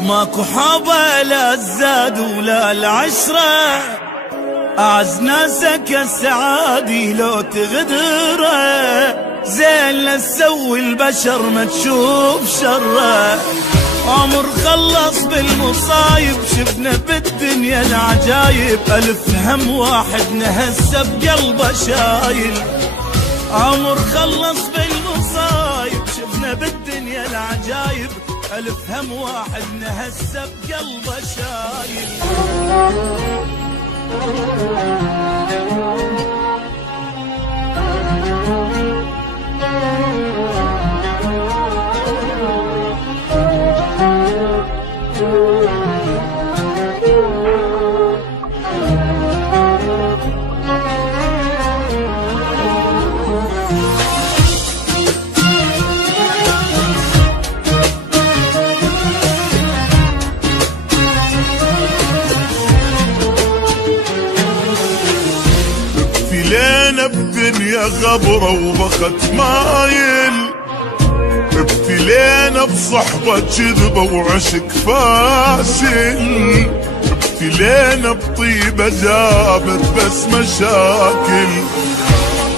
ماكو حابة لا الزاد ولا العشرة، أعز ناسك السعادي لو تغدره، زين لا تسوي البشر ما تشوف شره. عمر خلص بالمصايب شفنا بالدنيا العجايب، ألف هم واحد نهسه بقلبه شايل. عمر خلص بالمصايب شفنا بالدنيا العجايب، ألف هم واحد نهسه بقلبه شايل. ابتلينا بدنيا غبرة وبخت مايل، ابتلينا بصحبة كذبة وعشق فاشل، ابتلينا بطيبة جابت بس مشاكل.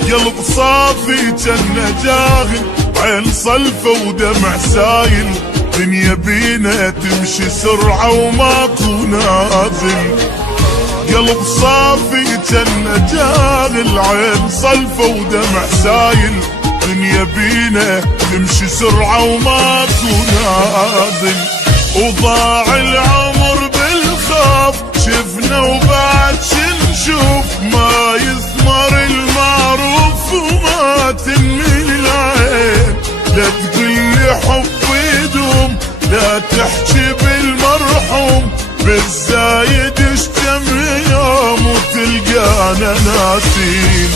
قلب صافي جنة جاهل، عين صلفة ودمع سايل، دنيا بينا تمشي سرعة وماكو نازل. قلب صافي جنة جاهل، عين صلفة ودمع سايل، دنيا بينا تمشي سرعة وماكو نازل. وضاع العمر بالخوف شفنا وبعد شنشوف، ما يثمر المعروف وما تنمي العين. لا تقلي حب يدوم، لا تحكي بالمرحوم، بالزايد اشتم يوم وتلقانا ناسين.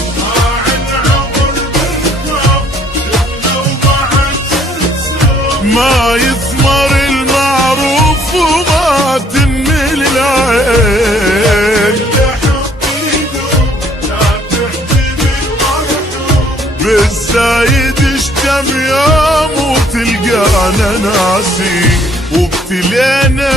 ما يثمر المعروف وما تنمي العين. بالزايد اشتم يوم وتلقانا ناسين. وابتلينا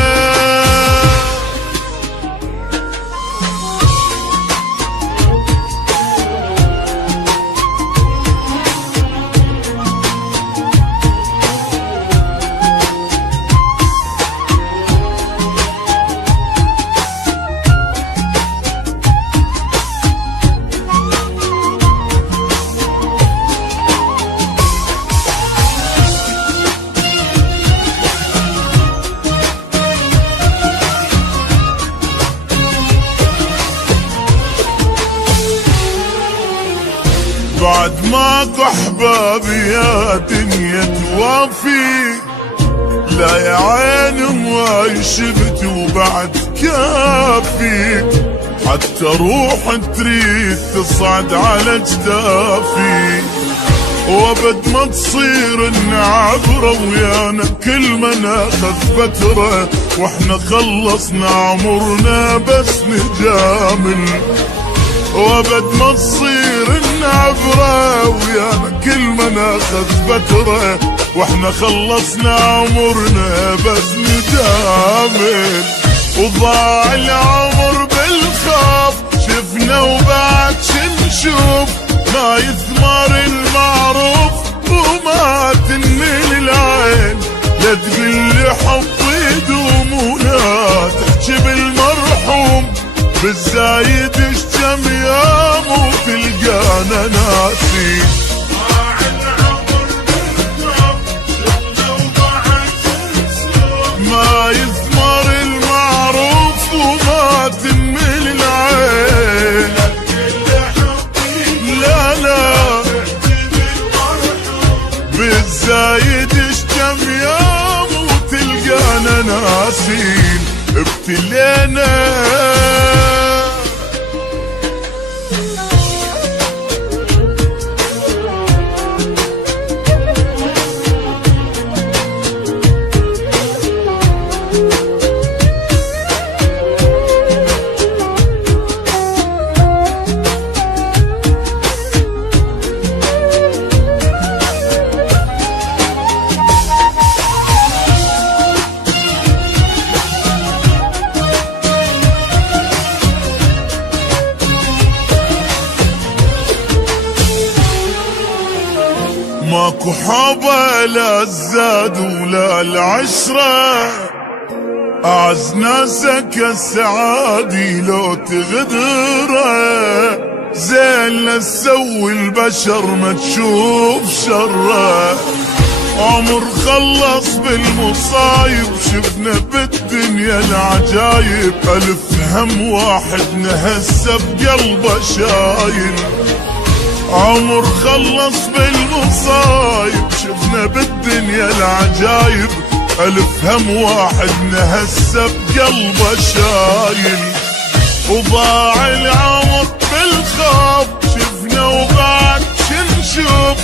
بعد ماكو احبابي يا دنيا توافي، لا يا عيني هواي شفت وبعد كافي، حتى روح تريد تصعد على جدافي. وابد ما تصير النعبرة ويانا كل ما ناخذ فترة، واحنا خلصنا عمرنا بس نجامل. وابد ما تصير النعبرة ويانا كل ما ناخذ فترة، واحنا خلصنا عمرنا بس نجامل. وضاع العمر بالخوف شفنا وبعد شنشوف، ما يثمر المعروف وما تنمي العين. لا تقلي حب يدوم ولا تحكي بالمرحوم، بالزايد اشتم يوم وتلقانا ناسين. ما يثمر المعروف وما تنمي العين. لا لا بالزايد اشتم يوم وتلقانا ناسين. ابتلينا ماكو حبا لا الزاد ولا العشرة، أعز ناسك السعادي لو تغدره، زين لا تسوي البشر ما تشوف شره. عمر خلص بالمصايب شفنا بالدنيا العجايب، ألف هم واحد نهسه بقلبه شايل. عمر خلص بالمصايب شفنا بالدنيا العجايب، ألف هم واحد نهسه بقلبه شايل. وضاع العمر بالخوف شفنا وبعد شنشوف،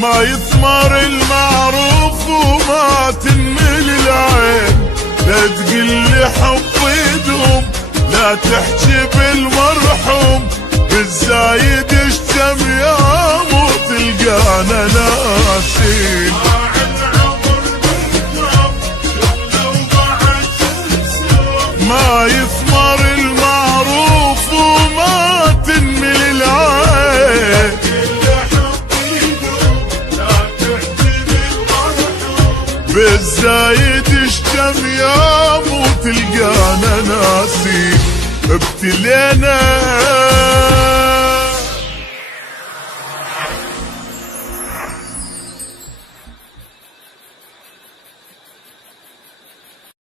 ما يثمر المعروف وما تنمل العين. لا تقلي حب يدوم لا تحكي بالمرحوم، بالزايد اشتم يوم وتلقانا ناسين. ما يثمر المعروف وما تنمل العين، بالزايد اشتم يوم وتلقانا ناسين. ابتلينا